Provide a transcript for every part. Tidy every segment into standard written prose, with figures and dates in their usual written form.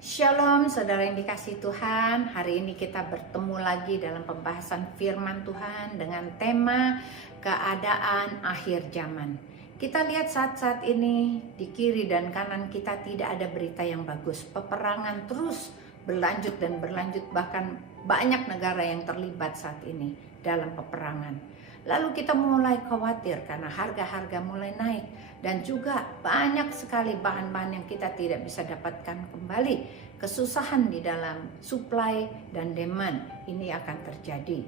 Shalom saudara yang dikasihi Tuhan. Hari ini kita bertemu lagi dalam pembahasan firman Tuhan dengan tema keadaan akhir zaman. Kita lihat saat-saat ini di kiri dan kanan kita tidak ada berita yang bagus. Peperangan terus berlanjut dan berlanjut, bahkan banyak negara yang terlibat saat ini dalam peperangan. Lalu kita mulai khawatir karena harga-harga mulai naik dan juga banyak sekali bahan-bahan yang kita tidak bisa dapatkan kembali. Kesusahan di dalam supply dan demand ini akan terjadi.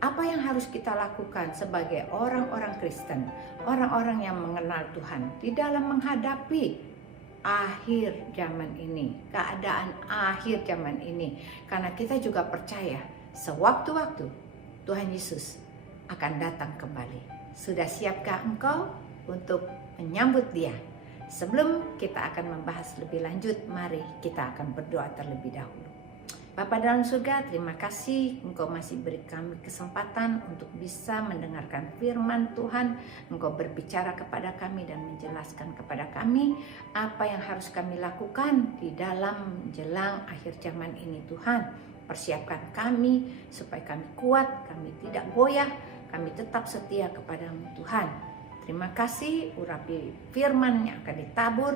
Apa yang harus kita lakukan sebagai orang-orang Kristen, orang-orang yang mengenal Tuhan di dalam menghadapi akhir zaman ini, keadaan akhir zaman ini? Karena kita juga percaya sewaktu-waktu Tuhan Yesus akan datang kembali. Sudah siapkah engkau untuk menyambut Dia? Sebelum kita akan membahas lebih lanjut, mari kita akan berdoa terlebih dahulu. Bapa dalam surga, terima kasih Engkau masih beri kami kesempatan untuk bisa mendengarkan firman Tuhan. Engkau berbicara kepada kami dan menjelaskan kepada kami apa yang harus kami lakukan di dalam menjelang akhir zaman ini. Tuhan, persiapkan kami supaya kami kuat, kami tidak goyah, kami tetap setia kepadamu Tuhan. Terima kasih, urapi firman yang akan ditabur,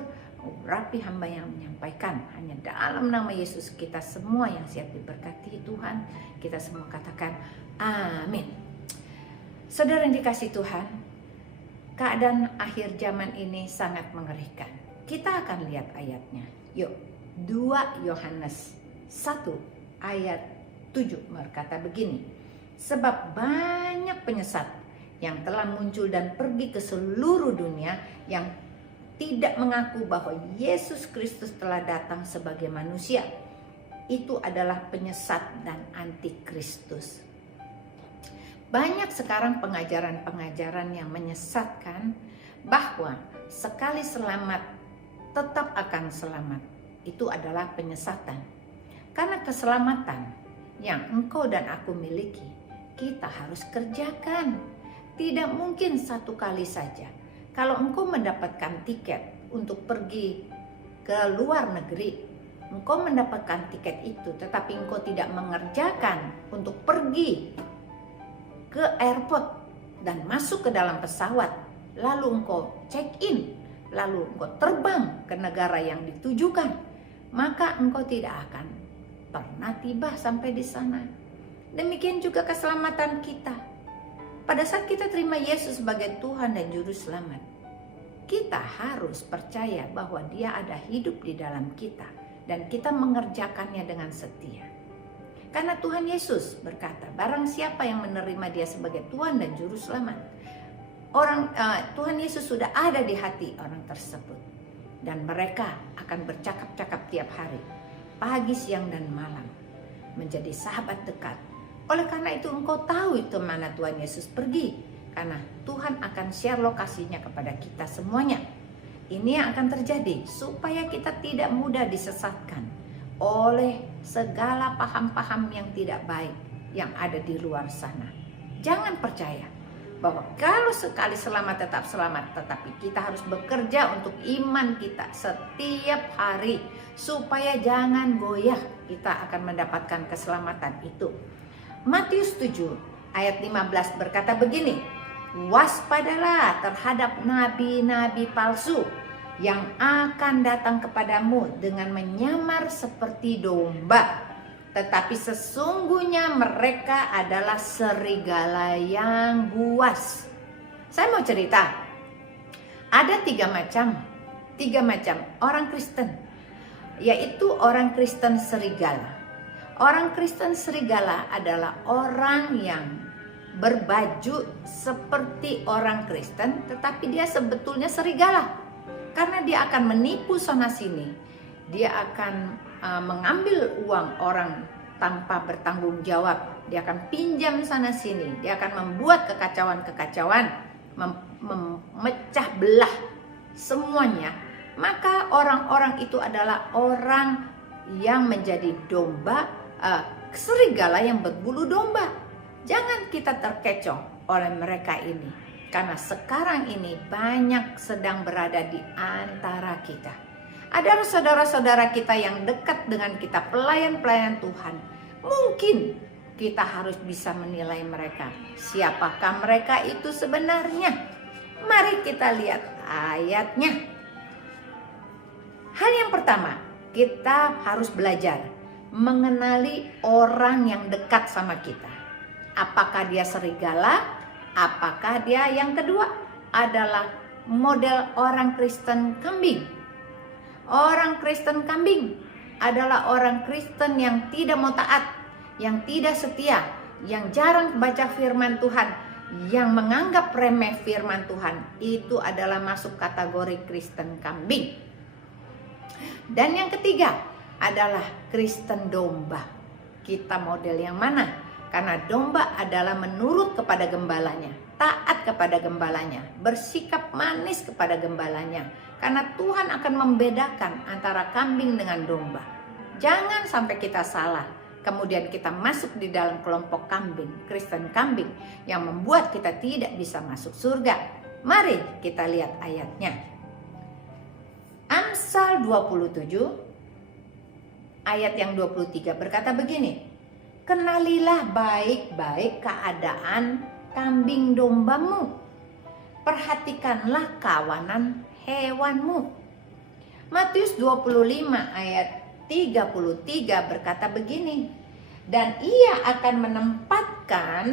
urapi hamba yang menyampaikan. Hanya dalam nama Yesus kita semua yang siap diberkati Tuhan. Kita semua katakan amin. Saudara yang dikasihi Tuhan, keadaan akhir zaman ini sangat mengerikan. Kita akan lihat ayatnya. Yuk, 2 Yohanes 1 ayat 7 berkata begini. Sebab banyak penyesat yang telah muncul dan pergi ke seluruh dunia yang tidak mengaku bahwa Yesus Kristus telah datang sebagai manusia. Itu adalah penyesat dan antikristus. Banyak sekarang pengajaran-pengajaran yang menyesatkan bahwa sekali selamat tetap akan selamat. Itu adalah penyesatan. Karena keselamatan yang engkau dan aku miliki, kita harus kerjakan. Tidak mungkin satu kali saja. Kalau engkau mendapatkan tiket untuk pergi ke luar negeri, engkau mendapatkan tiket itu, tetapi engkau tidak mengerjakan untuk pergi ke airport dan masuk ke dalam pesawat, lalu engkau check in, lalu engkau terbang ke negara yang ditujukan, maka engkau tidak akan pernah tiba sampai di sana. Demikian juga keselamatan kita. Pada saat kita terima Yesus sebagai Tuhan dan Juru Selamat, kita harus percaya bahwa Dia ada hidup di dalam kita dan kita mengerjakannya dengan setia. Karena Tuhan Yesus berkata, barang siapa yang menerima Dia sebagai Tuhan dan Juru Selamat, Tuhan Yesus sudah ada di hati orang tersebut. Dan mereka akan bercakap-cakap tiap hari, pagi, siang, dan malam, menjadi sahabat dekat. Oleh karena itu engkau tahu itu mana Tuhan Yesus pergi. Karena Tuhan akan share lokasinya kepada kita semuanya. Ini yang akan terjadi supaya kita tidak mudah disesatkan oleh segala paham-paham yang tidak baik yang ada di luar sana. Jangan percaya bahwa kalau sekali selamat tetap selamat, tetapi kita harus bekerja untuk iman kita setiap hari supaya jangan goyah. Kita akan mendapatkan keselamatan itu. Matius 7 ayat 15 berkata begini, waspadalah terhadap nabi-nabi palsu yang akan datang kepadamu dengan menyamar seperti domba, tetapi sesungguhnya mereka adalah serigala yang buas. Saya mau cerita, ada tiga macam orang Kristen, yaitu orang Kristen serigala. Orang Kristen serigala adalah orang yang berbaju seperti orang Kristen, tetapi dia sebetulnya serigala. Karena dia akan menipu sana sini. Dia akan mengambil uang orang tanpa bertanggung jawab. Dia akan pinjam sana sini. Dia akan membuat kekacauan-kekacauan, memecah belah semuanya. Maka orang-orang itu adalah orang yang menjadi domba, serigala yang berbulu domba. Jangan kita terkecoh oleh mereka ini, karena sekarang ini banyak sedang berada di antara kita. Ada saudara-saudara kita yang dekat dengan kita, pelayan-pelayan Tuhan. Mungkin kita harus bisa menilai mereka. Siapakah mereka itu sebenarnya? Mari kita lihat ayatnya. Hal yang pertama, kita harus belajar mengenali orang yang dekat sama kita. Apakah dia serigala? Apakah dia yang kedua adalah model orang Kristen kambing? Orang Kristen kambing adalah orang Kristen yang tidak mau taat, yang tidak setia, yang jarang baca firman Tuhan, yang menganggap remeh firman Tuhan. Itu adalah masuk kategori Kristen kambing. Dan yang ketiga adalah Kristen domba. Kita model yang mana? Karena domba adalah menurut kepada gembalanya, taat kepada gembalanya, bersikap manis kepada gembalanya. Karena Tuhan akan membedakan antara kambing dengan domba. Jangan sampai kita salah, kemudian kita masuk di dalam kelompok kambing, Kristen kambing, yang membuat kita tidak bisa masuk surga. Mari kita lihat ayatnya. Amsal 27 ayat yang 23 berkata begini, kenalilah baik-baik keadaan kambing dombamu, perhatikanlah kawanan hewanmu. Matius 25 ayat 33 berkata begini, dan ia akan menempatkan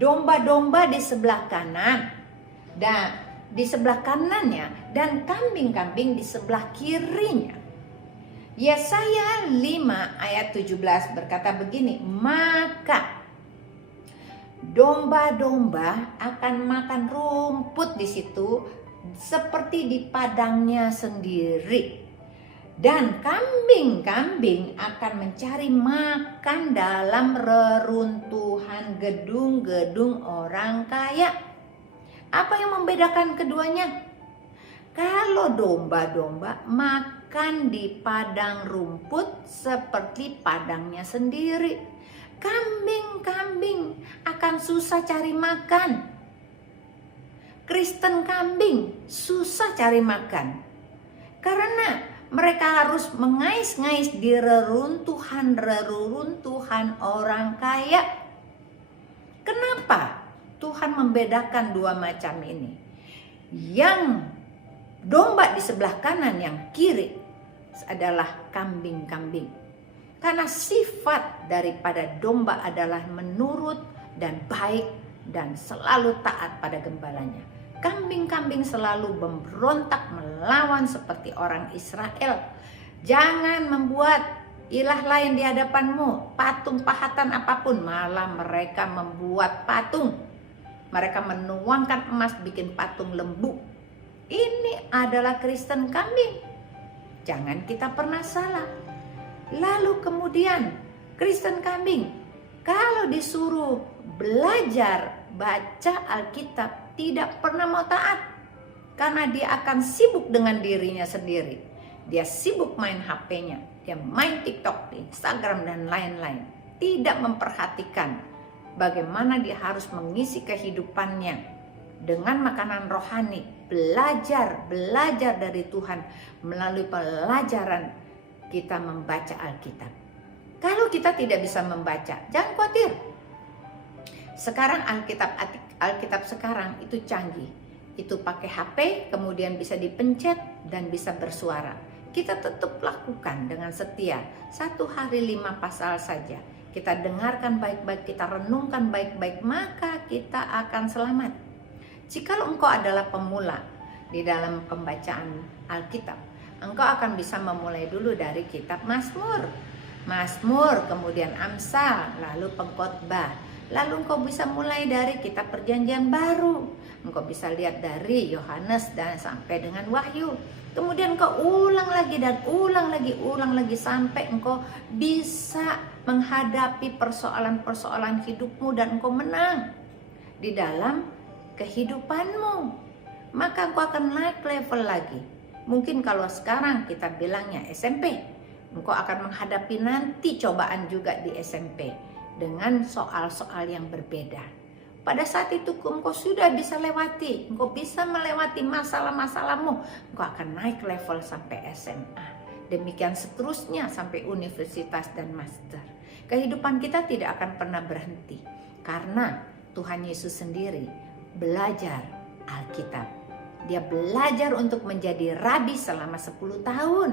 domba-domba di sebelah kanan dan di sebelah kanannya dan kambing-kambing di sebelah kirinya. Yesaya 5 ayat 17 berkata begini, maka domba-domba akan makan rumput di situ seperti di padangnya sendiri, dan kambing-kambing akan mencari makan dalam reruntuhan gedung-gedung orang kaya. Apa yang membedakan keduanya? Kalau domba-domba makan di padang rumput seperti padangnya sendiri, kambing-kambing akan susah cari makan. Kristen kambing susah cari makan karena mereka harus mengais-ngais di reruntuhan orang kaya. Kenapa Tuhan membedakan dua macam ini? Yang domba di sebelah kanan, yang kiri adalah kambing-kambing. Karena sifat daripada domba adalah menurut dan baik dan selalu taat pada gembalanya. Kambing-kambing selalu memberontak melawan seperti orang Israel. Jangan membuat ilah lain di hadapanmu, patung pahatan apapun. Malah mereka membuat patung. Mereka menuangkan emas bikin patung lembu. Ini adalah Kristen kambing. Jangan kita pernah salah. Lalu kemudian Kristen kambing, kalau disuruh belajar baca Alkitab, tidak pernah mau taat. Karena dia akan sibuk dengan dirinya sendiri. Dia sibuk main HP-nya, dia main TikTok, Instagram dan lain-lain. Tidak memperhatikan bagaimana dia harus mengisi kehidupannya dengan makanan rohani. Belajar dari Tuhan melalui pelajaran kita membaca Alkitab. Kalau kita tidak bisa membaca, jangan khawatir. Sekarang Alkitab sekarang itu canggih. Itu pakai HP, kemudian bisa dipencet dan bisa bersuara. Kita tetap lakukan dengan setia. 1 hari 5 pasal saja. Kita dengarkan baik-baik, kita renungkan baik-baik, maka kita akan selamat. Jikalau engkau adalah pemula di dalam pembacaan Alkitab, engkau akan bisa memulai dulu dari kitab Mazmur, kemudian Amsal, lalu Pengkhotbah. Lalu engkau bisa mulai dari kitab Perjanjian Baru. Engkau bisa lihat dari Yohanes dan sampai dengan Wahyu. Kemudian engkau ulang lagi dan ulang lagi sampai engkau bisa menghadapi persoalan-persoalan hidupmu dan engkau menang di dalam kehidupanmu. Maka engkau akan naik level lagi. Mungkin kalau sekarang kita bilangnya SMP, engkau akan menghadapi nanti cobaan juga di SMP dengan soal-soal yang berbeda. Pada saat itu engkau sudah bisa lewati, engkau bisa melewati masalah-masalahmu, engkau akan naik level sampai SMA. Demikian seterusnya sampai universitas dan master. Kehidupan kita tidak akan pernah berhenti karena Tuhan Yesus sendiri belajar Alkitab. Dia belajar untuk menjadi rabi selama 10 tahun.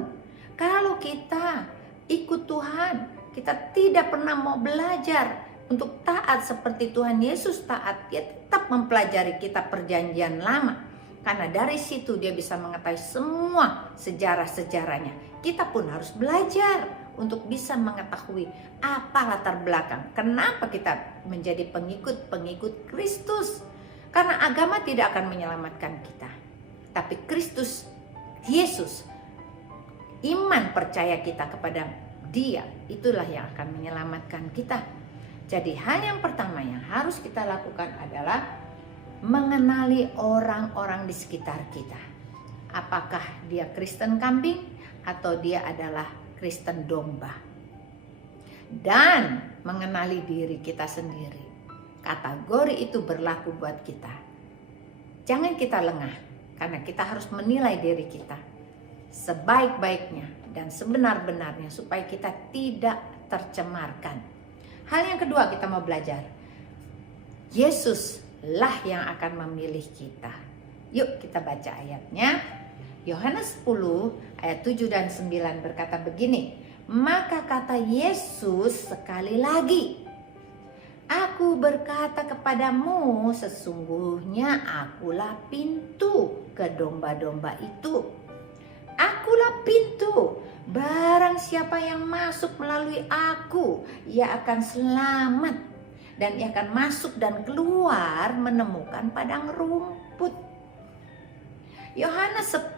Kalau kita ikut Tuhan, kita tidak pernah mau belajar untuk taat seperti Tuhan Yesus taat. Dia tetap mempelajari kitab perjanjian lama. Karena dari situ dia bisa mengetahui semua sejarah-sejarahnya. Kita pun harus belajar untuk bisa mengetahui apa latar belakang. Kenapa kita menjadi pengikut Kristus. Karena agama tidak akan menyelamatkan kita. Tapi Kristus, Yesus, iman percaya kita kepada Dia, itulah yang akan menyelamatkan kita. Jadi hal yang pertama yang harus kita lakukan adalah mengenali orang-orang di sekitar kita. Apakah dia Kristen kambing atau dia adalah Kristen domba. Dan mengenali diri kita sendiri. Kategori itu berlaku buat kita. Jangan kita lengah, karena kita harus menilai diri kita sebaik-baiknya dan sebenar-benarnya supaya kita tidak tercemarkan. Hal yang kedua kita mau belajar. Yesuslah yang akan memilih kita. Yuk kita baca ayatnya. Yohanes 10 ayat 7 dan 9 berkata begini. Maka kata Yesus sekali lagi. Aku berkata kepadamu, sesungguhnya akulah pintu ke domba-domba itu. Akulah pintu. Barang siapa yang masuk melalui aku, ia akan selamat. Dan ia akan masuk dan keluar menemukan padang rumput. Yohanes 10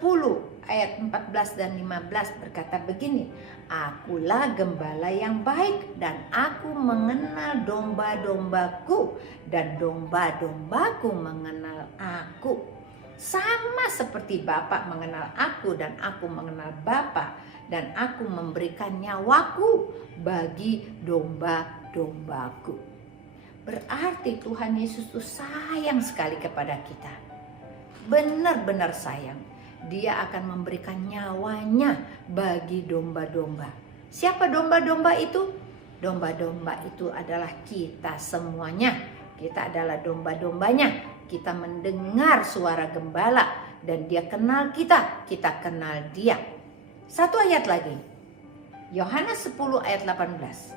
ayat 14 dan 15 berkata begini. Akulah gembala yang baik dan aku mengenal domba-dombaku dan domba-dombaku mengenal aku. Sama seperti Bapa mengenal aku dan aku mengenal Bapa, dan aku memberikan nyawaku bagi domba-dombaku. Berarti Tuhan Yesus itu sayang sekali kepada kita. Benar-benar sayang. Dia akan memberikan nyawanya bagi domba-domba. Siapa domba-domba itu? Domba-domba itu adalah kita semuanya. Kita adalah domba-dombanya. Kita mendengar suara gembala dan dia kenal kita, kita kenal dia. Satu ayat lagi. Yohanes 10 ayat 18.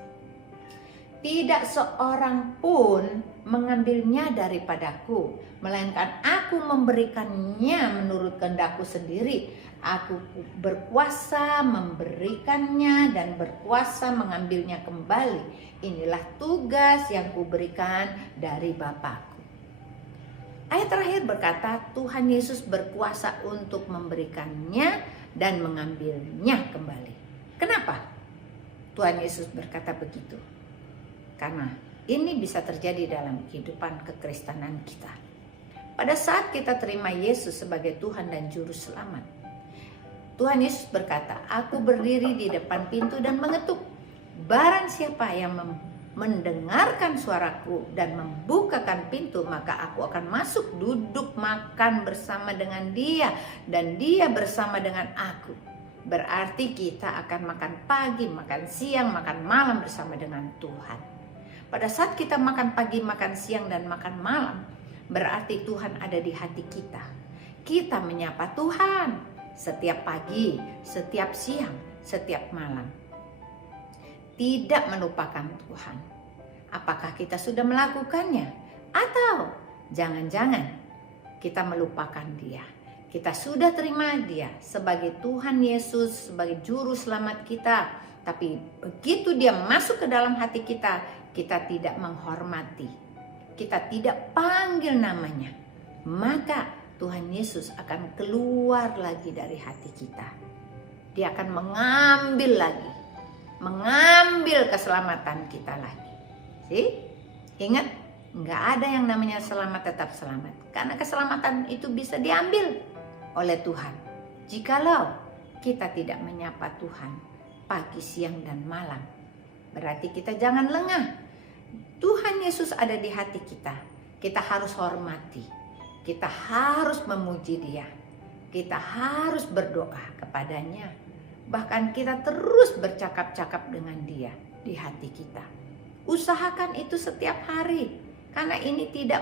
Tidak seorang pun mengambilnya daripadaku, melainkan aku memberikannya menurut kehendakku sendiri. Aku berkuasa memberikannya dan berkuasa mengambilnya kembali. Inilah tugas yang kuberikan dari Bapa. Ayat terakhir berkata Tuhan Yesus berkuasa untuk memberikannya dan mengambilnya kembali. Kenapa Tuhan Yesus berkata begitu? Karena ini bisa terjadi dalam kehidupan kekristenan kita. Pada saat kita terima Yesus sebagai Tuhan dan Juru Selamat, Tuhan Yesus berkata, aku berdiri di depan pintu dan mengetuk. Barang siapa yang mendengarkan suaraku dan membukakan pintu, maka aku akan masuk duduk makan bersama dengan dia dan dia bersama dengan aku. Berarti kita akan makan pagi, makan siang, makan malam bersama dengan Tuhan. Pada saat kita makan pagi, makan siang, dan makan malam, berarti Tuhan ada di hati kita. Kita menyapa Tuhan setiap pagi, setiap siang, setiap malam. Tidak melupakan Tuhan. Apakah kita sudah melakukannya? Atau jangan-jangan kita melupakan Dia? Kita sudah terima Dia sebagai Tuhan Yesus, sebagai Juru Selamat kita. Tapi begitu Dia masuk ke dalam hati kita, kita tidak menghormati. Kita tidak panggil namanya. Maka Tuhan Yesus akan keluar lagi dari hati kita. Dia akan mengambil keselamatan kita lagi. Ingat, nggak ada yang namanya selamat tetap selamat. Karena keselamatan itu bisa diambil oleh Tuhan. Jikalau kita tidak menyapa Tuhan pagi, siang, dan malam, berarti kita jangan lengah. Tuhan Yesus ada di hati kita. kita harus hormati, kita harus memuji Dia, kita harus berdoa kepadanya. Bahkan kita terus bercakap-cakap dengan Dia di hati kita. Usahakan itu setiap hari, karena ini tidak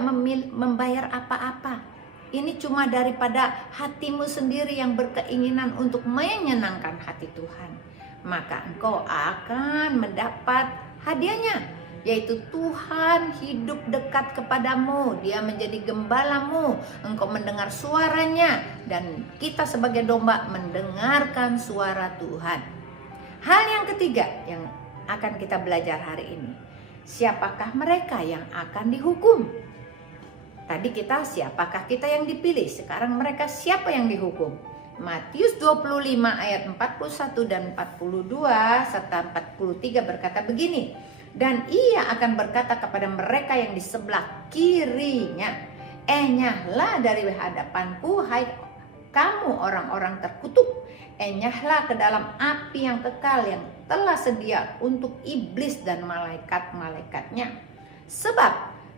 membayar apa-apa. Ini cuma daripada hatimu sendiri yang berkeinginan untuk menyenangkan hati Tuhan. Maka engkau akan mendapat hadiahnya, yaitu Tuhan hidup dekat kepadamu. Dia menjadi gembalamu, engkau mendengar suaranya, dan kita sebagai domba mendengarkan suara Tuhan. Hal yang ketiga yang akan kita belajar hari ini, siapakah mereka yang akan dihukum? Tadi siapakah kita yang dipilih, sekarang mereka siapa yang dihukum? Matius 25 ayat 41 dan 42 serta 43 berkata begini, dan ia akan berkata kepada mereka yang di sebelah kirinya, enyahlah dari hadapanku, hai kamu orang-orang terkutuk, enyahlah ke dalam api yang kekal yang telah sedia untuk iblis dan malaikat-malaikatnya. Sebab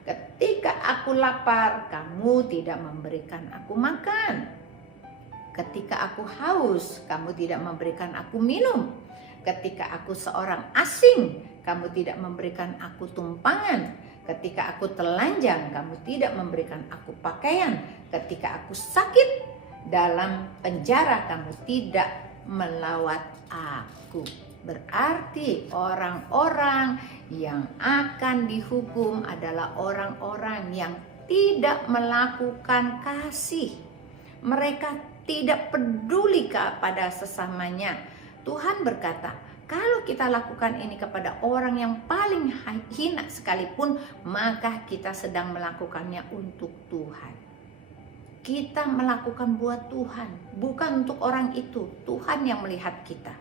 ketika aku lapar, kamu tidak memberikan aku makan. Ketika aku haus, kamu tidak memberikan aku minum. Ketika aku seorang asing, kamu tidak memberikan aku tumpangan. Ketika aku telanjang, kamu tidak memberikan aku pakaian. Ketika aku sakit dalam penjara, kamu tidak melawat aku. Berarti orang-orang yang akan dihukum adalah orang-orang yang tidak melakukan kasih. Mereka tidak peduli kepada sesamanya. Tuhan berkata, kalau kita lakukan ini kepada orang yang paling hina sekalipun, maka kita sedang melakukannya untuk Tuhan. Kita melakukan buat Tuhan, bukan untuk orang itu. Tuhan yang melihat kita.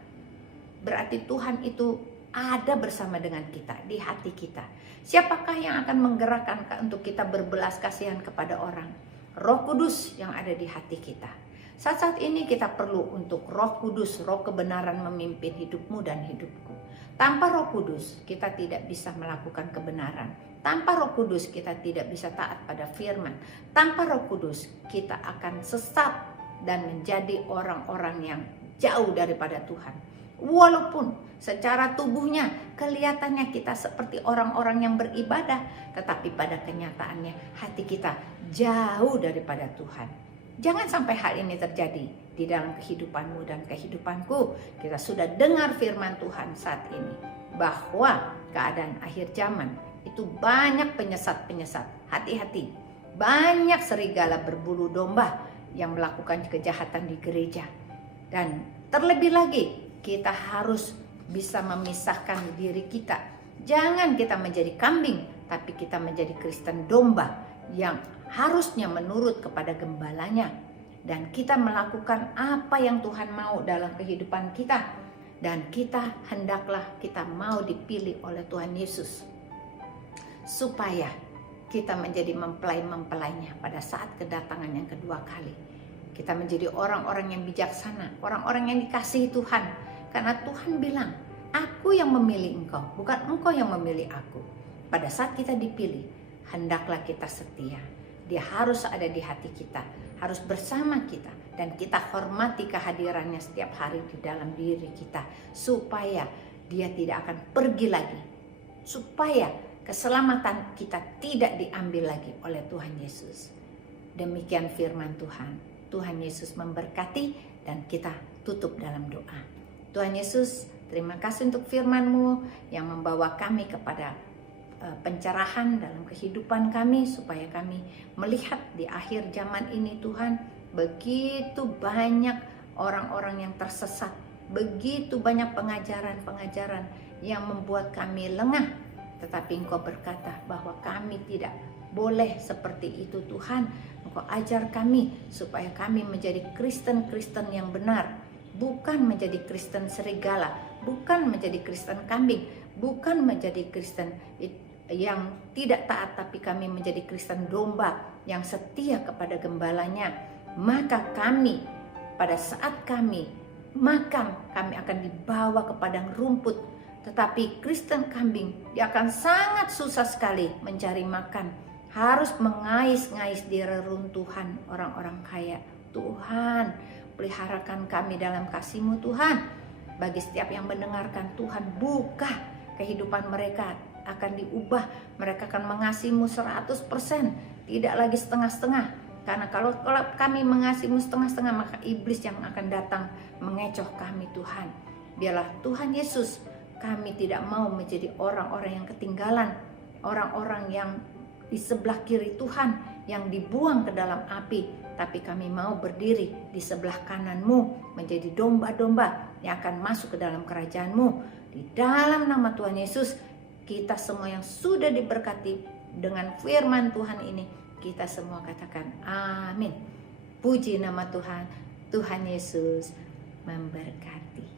Berarti Tuhan itu ada bersama dengan kita, di hati kita. Siapakah yang akan menggerakkan untuk kita berbelas kasihan kepada orang? Roh Kudus yang ada di hati kita. Saat-saat ini kita perlu untuk Roh Kudus, Roh kebenaran memimpin hidupmu dan hidupku. Tanpa Roh Kudus kita tidak bisa melakukan kebenaran. Tanpa Roh Kudus kita tidak bisa taat pada firman. Tanpa Roh Kudus kita akan sesat dan menjadi orang-orang yang jauh daripada Tuhan. Walaupun secara tubuhnya kelihatannya kita seperti orang-orang yang beribadah, tetapi pada kenyataannya hati kita jauh daripada Tuhan. Jangan sampai hal ini terjadi di dalam kehidupanmu dan kehidupanku. Kita sudah dengar firman Tuhan saat ini, bahwa keadaan akhir zaman itu banyak penyesat-penyesat. Hati-hati, banyak serigala berbulu domba yang melakukan kejahatan di gereja. Dan terlebih lagi, kita harus bisa memisahkan diri kita. Jangan kita menjadi kambing, tapi kita menjadi Kristen domba yang harusnya menurut kepada gembalanya. Dan kita melakukan apa yang Tuhan mau dalam kehidupan kita. Dan hendaklah kita mau dipilih oleh Tuhan Yesus, supaya kita menjadi mempelai-mempelainya pada saat kedatangan yang kedua kali. Kita menjadi orang-orang yang bijaksana, orang-orang yang dikasihi Tuhan. Karena Tuhan bilang, aku yang memilih engkau, bukan engkau yang memilih aku. Pada saat kita dipilih, hendaklah kita setia. Dia harus ada di hati kita, harus bersama kita. Dan kita hormati kehadirannya setiap hari di dalam diri kita. Supaya dia tidak akan pergi lagi. Supaya keselamatan kita tidak diambil lagi oleh Tuhan Yesus. Demikian firman Tuhan. Tuhan Yesus memberkati dan kita tutup dalam doa. Tuhan Yesus, terima kasih untuk firman-Mu yang membawa kami kepada pencerahan dalam kehidupan kami, supaya kami melihat di akhir zaman ini Tuhan, begitu banyak orang-orang yang tersesat, begitu banyak pengajaran-pengajaran yang membuat kami lengah. Tetapi Engkau berkata bahwa kami tidak boleh seperti itu Tuhan. Engkau ajar kami supaya kami menjadi Kristen-Kristen yang benar. Bukan menjadi Kristen serigala, bukan menjadi Kristen kambing, bukan menjadi Kristen yang tidak taat, tapi kami menjadi Kristen domba yang setia kepada gembalanya. Maka kami, pada saat kami makan, kami akan dibawa ke padang rumput. Tetapi Kristen kambing, dia akan sangat susah sekali mencari makan. harus mengais-ngais di reruntuhan orang-orang kaya. Tuhan, peliharakan kami dalam kasih-Mu Tuhan. Bagi setiap yang mendengarkan, Tuhan buka kehidupan mereka, akan diubah. Mereka akan mengasihi-Mu 100%, tidak lagi setengah-setengah. Karena kalau kami mengasihi-Mu setengah-setengah, maka iblis yang akan datang mengecoh kami Tuhan. Biarlah Tuhan Yesus, kami tidak mau menjadi orang-orang yang ketinggalan, orang-orang yang di sebelah kiri Tuhan yang dibuang ke dalam api, tapi kami mau berdiri di sebelah kanan-Mu, menjadi domba-domba yang akan masuk ke dalam kerajaan-Mu. Di dalam nama Tuhan Yesus, kita semua yang sudah diberkati dengan firman Tuhan ini, kita semua katakan amin. Puji nama Tuhan. Tuhan Yesus memberkati.